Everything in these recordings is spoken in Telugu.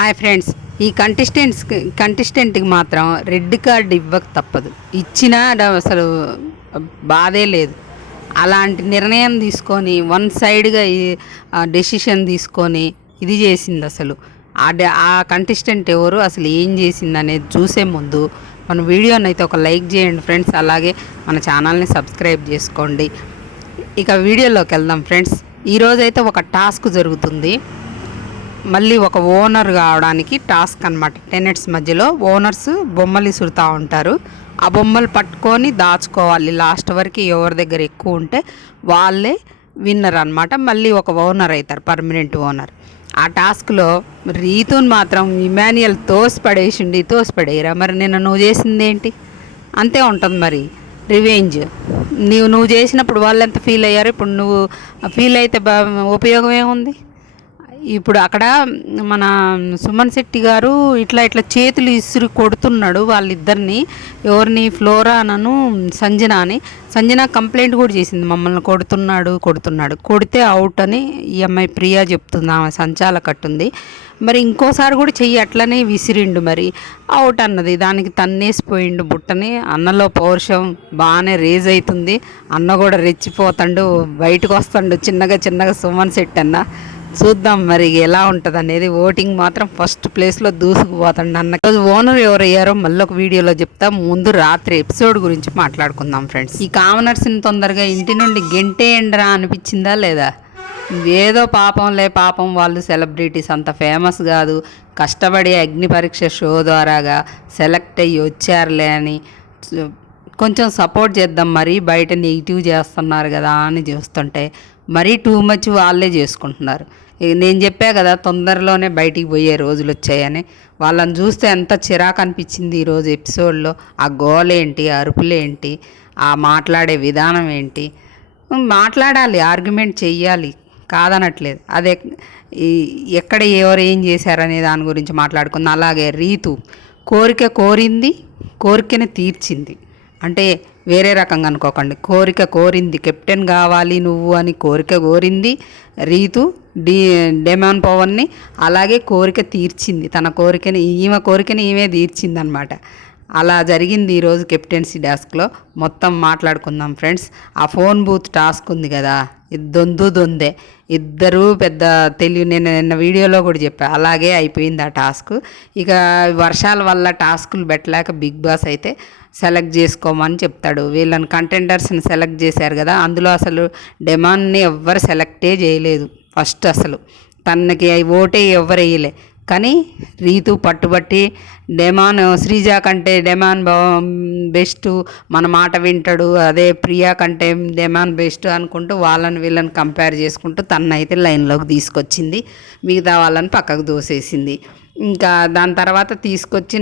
హాయ్ ఫ్రెండ్స్, ఈ కంటెస్టెంట్కి మాత్రం రెడ్ కార్డు ఇవ్వక తప్పదు. ఇచ్చినా అసలు బాధే లేదు. అలాంటి నిర్ణయం తీసుకొని వన్ సైడ్గా డెసిషన్ తీసుకొని ఇది చేసింది. అసలు ఆ కంటెస్టెంట్ ఎవరు, అసలు ఏం చేసింది అనేది చూసే ముందు మన వీడియోని అయితే ఒక లైక్ చేయండి ఫ్రెండ్స్. అలాగే మన ఛానల్ని సబ్స్క్రైబ్ చేసుకోండి. ఇక వీడియోలోకి వెళ్దాం ఫ్రెండ్స్. ఈరోజైతే ఒక టాస్క్ జరుగుతుంది. మళ్ళీ ఒక ఓనర్ కావడానికి టాస్క్ అనమాట. టెనెట్స్ మధ్యలో ఓనర్స్ బొమ్మలు ఇసురుతూ ఉంటారు. ఆ బొమ్మలు పట్టుకొని దాచుకోవాలి. లాస్ట్ వరకు ఎవరి దగ్గర ఎక్కువ ఉంటే వాళ్ళే విన్నర్ అనమాట. మళ్ళీ ఒక ఓనర్ అవుతారు, పర్మనెంట్ ఓనర్. ఆ టాస్క్లో రీతుని మాత్రం ఇమాన్యుయల్ తోసిపడేయరా. మరి నిన్న నువ్వు చేసింది ఏంటి? అంతే ఉంటుంది మరి రివెంజ్. నువ్వు చేసినప్పుడు వాళ్ళు ఎంత ఫీల్ అయ్యారు, ఇప్పుడు నువ్వు ఫీల్ అయితే ఉపయోగం ఏముంది? ఇప్పుడు అక్కడ మన సుమన్ శెట్టి గారు ఇట్లా చేతులు ఇసురు కొడుతున్నాడు వాళ్ళిద్దరిని. ఎవరిని? ఫ్లోరానను సంజన అని. సంజన కంప్లైంట్ కూడా చేసింది, మమ్మల్ని కొడుతున్నాడు కొడితే అవుట్ అని ఈ అమ్మాయి ప్రియా చెప్తుంది. ఆమె సంచాలకట్టుంది. మరి ఇంకోసారి కూడా చెయ్యి అట్లనే విసిరిండు, మరి అవుట్ అన్నది. దానికి తన్నేసిపోయిండు బుట్టని. అన్నలో పౌరుషం బాగానే రేజ్ అవుతుంది. అన్న కూడా రెచ్చిపోతాడు, బయటకు వస్తాడు చిన్నగా సుమన్ శెట్టి అన్న. చూద్దాం మరి ఎలా ఉంటుంది అనేది. ఓటింగ్ మాత్రం ఫస్ట్ ప్లేస్లో దూసుకుపోతాడు అన్న. ఓనర్ ఎవరయ్యారో మళ్ళీ ఒక వీడియోలో చెప్తా. ముందు రాత్రి ఎపిసోడ్ గురించి మాట్లాడుకుందాం ఫ్రెండ్స్. ఈ కామనర్స్ని తొందరగా ఇంటి నుండి గెంటేయండిరా అనిపించిందా లేదా? ఏదో పాపం వాళ్ళు సెలబ్రిటీస్ అంత ఫేమస్ కాదు, కష్టపడి అగ్ని పరీక్ష షో ద్వారాగా సెలెక్ట్ అయ్యి వచ్చారులే అని కొంచెం సపోర్ట్ చేద్దాం. మరీ బయట నెగిటివ్ చేస్తున్నారు కదా అని చూస్తుంటే మరీ టూ మచ్ వాళ్ళే చేసుకుంటున్నారు. నేను చెప్పా కదా తొందరలోనే బయటికి పోయే రోజులు వచ్చాయని. వాళ్ళని చూస్తే ఎంత చిరాకు అనిపించింది ఈరోజు ఎపిసోడ్లో. ఆ గోలేంటి, అరుపులేంటి, ఆ మాట్లాడే విధానం ఏంటి. మాట్లాడాలి, ఆర్గ్యుమెంట్ చెయ్యాలి, కాదనట్లేదు. అదే ఎక్కడ ఎవరు ఏం చేశారనే దాని గురించి మాట్లాడుకుంది. అలాగే రీతు కోరికని తీర్చింది. అంటే వేరే రకంగా అనుకోకండి, కోరింది. కెప్టెన్ కావాలి నువ్వు అని కోరింది రీతు డెమాన్ పవన్ని. అలాగే కోరిక తీర్చింది, తన కోరికని ఈమె తీర్చింది అనమాట. అలా జరిగింది ఈరోజు కెప్టెన్సీ టాస్క్లో. మొత్తం మాట్లాడుకుందాం ఫ్రెండ్స్. ఆ ఫోన్ బూత్ టాస్క్ ఉంది కదా, దొందే ఇద్దరు పెద్ద తెలివి. నేను నిన్న వీడియోలో కూడా చెప్పా, అలాగే అయిపోయింది ఆ టాస్క్. ఇక వర్షాల వల్ల టాస్కులు పెట్టలేక బిగ్ బాస్ అయితే సెలెక్ట్ చేసుకోమని చెప్తాడు. వీళ్ళని కంటెండర్స్ని సెలెక్ట్ చేశారు కదా, అందులో అసలు డెమాన్ని ఎవ్వరు సెలెక్టే చేయలేదు. ఫస్ట్ అసలు తనకి ఓటే ఎవ్వరు వేయలే. కానీ రీతు పట్టుబట్టి శ్రీజ కంటే డెమాన్ బెస్ట్, మన మాట వింటాడు, అదే ప్రియా కంటే డెమాన్ బెస్ట్ అనుకుంటూ వీళ్ళని కంపేర్ చేసుకుంటూ తనైతే లైన్లోకి తీసుకొచ్చింది. మిగతా వాళ్ళని పక్కకు దోసేసింది. ఇంకా దాని తర్వాత తీసుకొచ్చి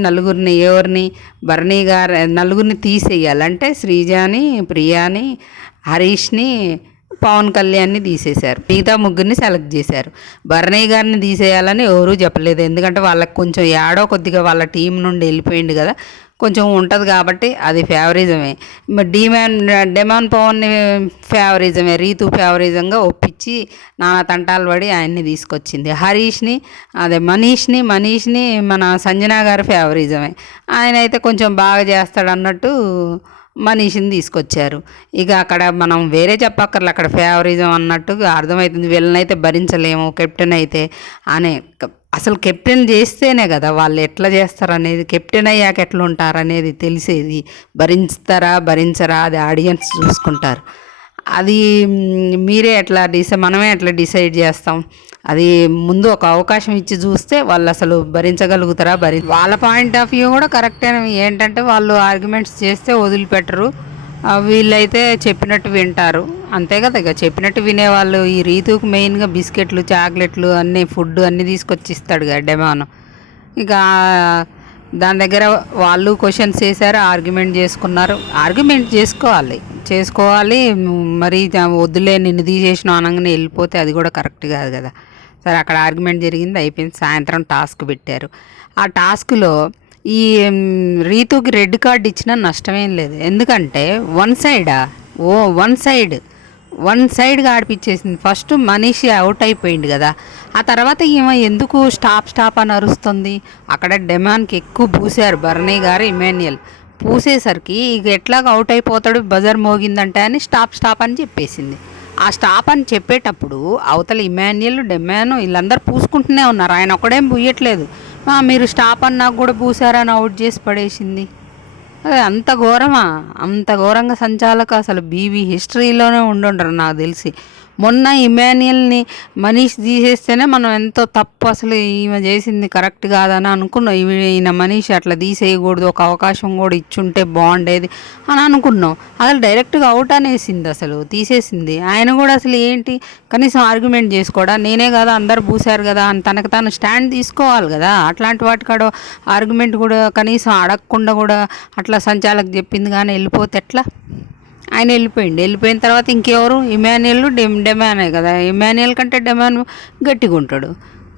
భరణి గారు నలుగురిని తీసేయాలంటే శ్రీజాని, ప్రియాని, హరీష్ని, పవన్ కళ్యాణ్ని తీసేశారు. మిగతా ముగ్గురిని సెలెక్ట్ చేశారు. భరణి గారిని తీసేయాలని ఎవరూ చెప్పలేదు, ఎందుకంటే వాళ్ళకి కొంచెం ఏడో కొద్దిగా వాళ్ళ టీం నుండి వెళ్ళిపోయింది కదా, కొంచెం ఉంటుంది కాబట్టి అది ఫేవరిజమే. డెమాన్ పవన్ని ఫేవరిజమే, రీతు ఫేవరిజంగా ఒప్పించి నానా తంటాలు పడి ఆయన్ని తీసుకొచ్చింది. హరీష్ని మనీష్ని మన సంజన గారి ఫేవరిజమే. ఆయన అయితే కొంచెం బాగా చేస్తాడు అన్నట్టు మనీష్ని తీసుకొచ్చారు. ఇక అక్కడ మనం వేరే చెప్పక్కర్లే, అక్కడ ఫేవరిజం అన్నట్టు అర్థమవుతుంది. వీళ్ళనైతే భరించలేము కెప్టెన్ అయితే అనే. అసలు కెప్టెన్ చేస్తేనే కదా వాళ్ళు ఎట్లా చేస్తారనేది, కెప్టెన్ అయ్యాక ఎట్లా ఉంటారనేది తెలిసేది. భరించరా అది ఆడియన్స్ చూసుకుంటారు. అది మనమే ఎట్లా డిసైడ్ చేస్తాం? అది ముందు ఒక అవకాశం ఇచ్చి చూస్తే వాళ్ళు అసలు భరించగలుగుతారా? వాళ్ళ పాయింట్ ఆఫ్ వ్యూ కూడా కరెక్టే. ఏంటంటే వాళ్ళు ఆర్గ్యుమెంట్స్ చేస్తే వదిలిపెట్టరు, వీళ్ళైతే చెప్పినట్టు వింటారు, అంతే కదా. ఇక చెప్పినట్టు వినేవాళ్ళు. ఈ రీతుకు మెయిన్గా బిస్కెట్లు, చాక్లెట్లు అన్నీ ఫుడ్ అన్నీ తీసుకొచ్చి ఇస్తాడు కదా డెమాన్. ఇక దాని దగ్గర వాళ్ళు క్వశ్చన్స్ చేశారు, ఆర్గ్యుమెంట్ చేసుకోవాలి. మరి వద్దులే నిన్ను తీసేసిన అనగానే వెళ్ళిపోతే అది కూడా కరెక్ట్ కాదు కదా. సరే, అక్కడ ఆర్గ్యుమెంట్ జరిగింది, అయిపోయింది. సాయంత్రం టాస్క్ పెట్టారు. ఆ టాస్క్లో ఈ రీతుకి రెడ్ కార్డు ఇచ్చినా నష్టమేం లేదు. ఎందుకంటే వన్ సైడ్ వన్ సైడ్గా ఆడిపించేసింది. ఫస్ట్ మనీషి అవుట్ అయిపోయింది కదా, ఆ తర్వాత ఈమె ఎందుకు స్టాప్ అని అరుస్తుంది. అక్కడ డెమాన్కి ఎక్కువ పూసారు బర్నీ గారు, ఇమాన్యుయల్ పూసేసరికి ఇక ఎట్లాగా అవుట్ అయిపోతాడు, బజర్ మోగిందంటే అని స్టాప్ అని చెప్పేసింది. ఆ స్టాప్ అని చెప్పేటప్పుడు అవతల ఇమాన్యుయల్, డెమాన్ వీళ్ళందరూ పూసుకుంటూనే ఉన్నారు, ఆయన ఒకడేం పూయట్లేదు. మీరు స్టాప్ అన్నా కూడా పూసారని అవుట్ చేసి పడేసింది. అదే అంత ఘోరమా? అంత ఘోరంగా సంచాలక అసలు బీబీ హిస్టరీలోనే ఉండుండరు నాకు తెలిసి. మొన్న ఇమాన్యుయల్ని మనీష్ తీసేస్తేనే మనం ఎంతో తప్పు, అసలు ఈమె చేసింది కరెక్ట్ కాదని అనుకున్నాం. ఈయన మనీష్ అట్లా తీసేయకూడదు, ఒక అవకాశం కూడా ఇచ్చుంటే బాగుండేది అని అనుకున్నాం. అసలు డైరెక్ట్గా అవుట్ అనేసింది, అసలు తీసేసింది. ఆయన కూడా అసలు ఏంటి కనీసం ఆర్గ్యుమెంట్ చేసుకోవడా, నేనే కదా అందరు పూసారు కదా అని తనకు తాను స్టాండ్ తీసుకోవాలి కదా. అట్లాంటి వాటికాడ ఆర్గ్యుమెంట్ కూడా కనీసం అడగకుండా కూడా అట్లా సంచాలకు చెప్పింది కానీ వెళ్ళిపోతే ఎట్లా? ఆయన వెళ్ళిపోయిన తర్వాత ఇంకెవరు? ఇమాన్యుయల్, డెమానే కదా. ఇమాన్యుయల్ కంటే డెమాన్ గట్టిగా ఉంటాడు.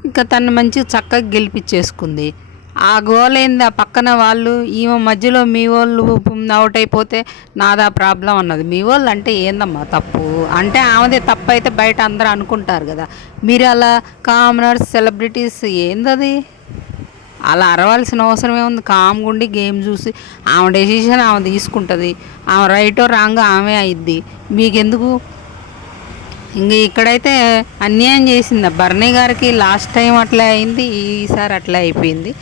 ఇంకా తను మంచిగా చక్కగా గెలిపించేసుకుంది. ఆ గోల్ ఏంది, ఆ పక్కన వాళ్ళు ఈమె మధ్యలో మీ వాళ్ళు అవుట్ అయిపోతే నాదా ప్రాబ్లం అన్నది. మీ వాళ్ళు అంటే ఏందమ్మా తప్పు అంటే ఆమెదే తప్పు అయితే బయట అందరూ అనుకుంటారు కదా. మీరు అలా కామనర్స్, సెలబ్రిటీస్ ఏందది అలా అరవాల్సిన అవసరం ఏముంది? కామ్గుండి గేమ్ చూసి ఆమె డెసిషన్ ఆమె తీసుకుంటుంది. ఆమె రైటో రాంగో ఆమె అయిద్ది, మీకెందుకు? ఇంక ఇక్కడైతే అన్యాయం చేసింది బర్నీ గారికి. లాస్ట్ టైం అట్లా అయింది, ఈసారి అట్లా అయిపోయింది.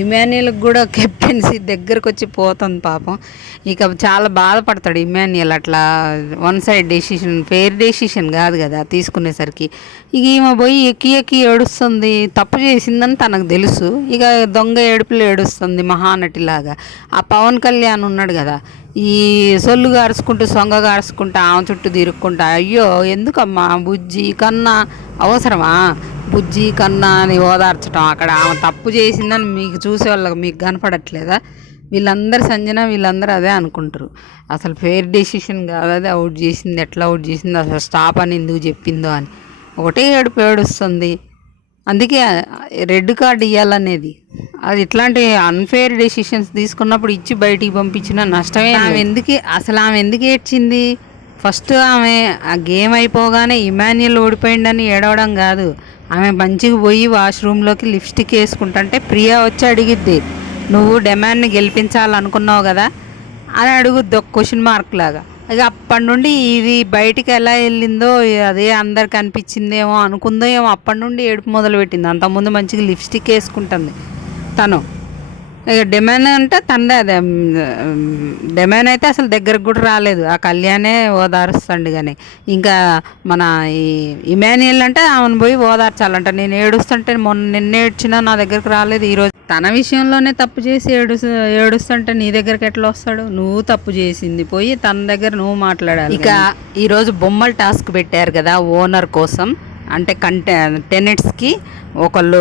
ఇమాన్యుయల్కి కూడా కెప్టెన్సీ దగ్గరకు వచ్చి పోతుంది పాపం. ఇక చాలా బాధపడతాడు ఇమాన్యుయల్ అట్లా one side decision, fair decision కాదు కదా తీసుకునేసరికి. ఇక ఈమె పోయి ఎక్కి ఏడుస్తుంది, తప్పు చేసిందని తనకు తెలుసు. ఇక దొంగ ఏడుపులు ఏడుస్తుంది మహానటిలాగా. ఆ పవన్ కళ్యాణ్ ఉన్నాడు కదా, ఈ సొల్లు గారుచుకుంటూ సొంగ గారుచుకుంటూ ఆమె చుట్టూ తిరుక్కుంటా, అయ్యో ఎందుకమ్మా బుజ్జి కన్నా అవసరమా, బుజ్జి కన్నా అని ఓదార్చడం. అక్కడ ఆమె తప్పు చేసిందని మీకు చూసే వాళ్ళకి మీకు కనపడట్లేదా? వీళ్ళందరూ సంజన వీళ్ళందరూ అదే అనుకుంటారు. అసలు ఫెయిర్ డెసిషన్ కాదు అది, అవుట్ చేసింది. ఎట్లా అవుట్ చేసింది, అసలు స్టాప్ అని ఎందుకు చెప్పిందో అని ఒకటే ఏడుస్తుంది. అందుకే రెడ్ కార్డు ఇవ్వాలనేది. అది ఇట్లాంటి అన్ఫేర్ డెసిషన్స్ తీసుకున్నప్పుడు ఇచ్చి బయటికి పంపించిన నష్టమే. ఆమె ఎందుకు ఏడ్చింది? ఫస్ట్ ఆమె ఆ గేమ్ అయిపోగానే ఇమాన్యుయల్ ఓడిపోయిందని ఏడవడం కాదు, ఆమె మంచిగా పోయి వాష్రూమ్లోకి లిప్స్టిక్ వేసుకుంటుంటే ప్రియా వచ్చి అడిగిద్ది, నువ్వు డెమాండ్ని గెలిపించాలనుకున్నావు కదా అని అడుగుద్ది ఒక క్వశ్చన్ మార్క్ లాగా. ఇక అప్పటి నుండి ఇది బయటికి ఎలా వెళ్ళిందో అదే అందరికి అనిపించిందేమో అనుకుందో ఏమో, అప్పటి నుండి ఏడుపు మొదలుపెట్టింది. అంతకుముందు మంచిగా లిప్స్టిక్ వేసుకుంటుంది తను. ఇక డిమాండ్ అంటే తండ్రి అదే డిమాండ్ అయితే అసలు దగ్గరకు కూడా రాలేదు, ఆ కళ్యాణే ఓదారుస్తాడు. కానీ ఇంకా మన ఈ ఇమాన్యుయల్ అంటే ఆమెను పోయి ఓదార్చాలంట. నేను ఏడుస్తుంటే నిన్న ఏడ్చినా నా దగ్గరకు రాలేదు, ఈరోజు తన విషయంలోనే తప్పు చేసి ఏడుస్తుంటే నీ దగ్గరికి ఎట్లా వస్తాడు? నువ్వు తప్పు చేసింది పోయి తన దగ్గర నువ్వు మాట్లాడాలి. ఇక ఈరోజు బొమ్మల టాస్క్ పెట్టారు కదా ఓనర్ కోసం, అంటే టెనెట్స్కి ఒకళ్ళు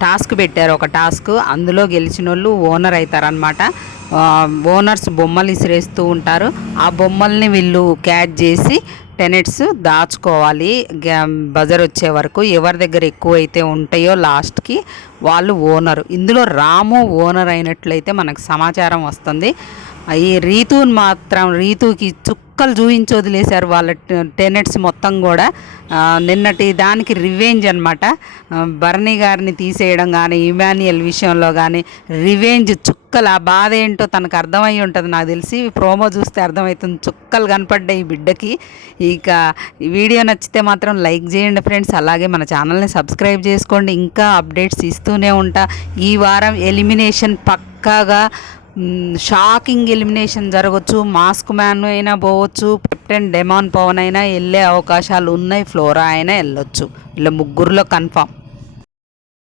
టాస్క్ పెట్టారు, ఒక టాస్క్. అందులో గెలిచిన వాళ్ళు ఓనర్ అవుతారనమాట. ఓనర్స్ బొమ్మలు ఇసిరేస్తూ ఉంటారు, ఆ బొమ్మల్ని వీళ్ళు క్యాచ్ చేసి టెనెట్స్ దాచుకోవాలి బజర్ వచ్చే వరకు. ఎవరి దగ్గర ఎక్కువ అయితే ఉంటాయో లాస్ట్కి వాళ్ళు ఓనరు. ఇందులో రాము ఓనర్ అయినట్లయితే మనకు సమాచారం వస్తుంది. ఈ రీతుకి చుక్కలు చూపించి వదిలేశారు వాళ్ళ టెనెట్స్ మొత్తం కూడా. నిన్నటి దానికి రివెంజ్ అనమాట. బర్నీ గారిని తీసేయడం కానీ ఇమాన్యుయల్ విషయంలో కానీ రివెంజ్ చుక్కలు. ఆ బాధ ఏంటో తనకు అర్థమై ఉంటుంది నాకు తెలిసి, ప్రోమో చూస్తే అర్థమవుతుంది. చుక్కలు కనపడ్డాయి ఈ బిడ్డకి. ఇక ఈ వీడియో నచ్చితే మాత్రం లైక్ చేయండి ఫ్రెండ్స్, అలాగే మన ఛానల్ని సబ్స్క్రైబ్ చేసుకోండి. ఇంకా అప్డేట్స్ ఇస్తూనే ఉంటా. ఈ వారం ఎలిమినేషన్ పక్కాగా షాకింగ్ ఎలిమినేషన్ జరగవచ్చు. మాస్క్ మ్యాన్ అయినా పోవచ్చు, కెప్టెన్ డెమాన్ పవన్ అయినా వెళ్ళే అవకాశాలు ఉన్నాయి, ఫ్లోరా అయినా వెళ్ళొచ్చు. వీళ్ళ ముగ్గురులో కన్ఫామ్.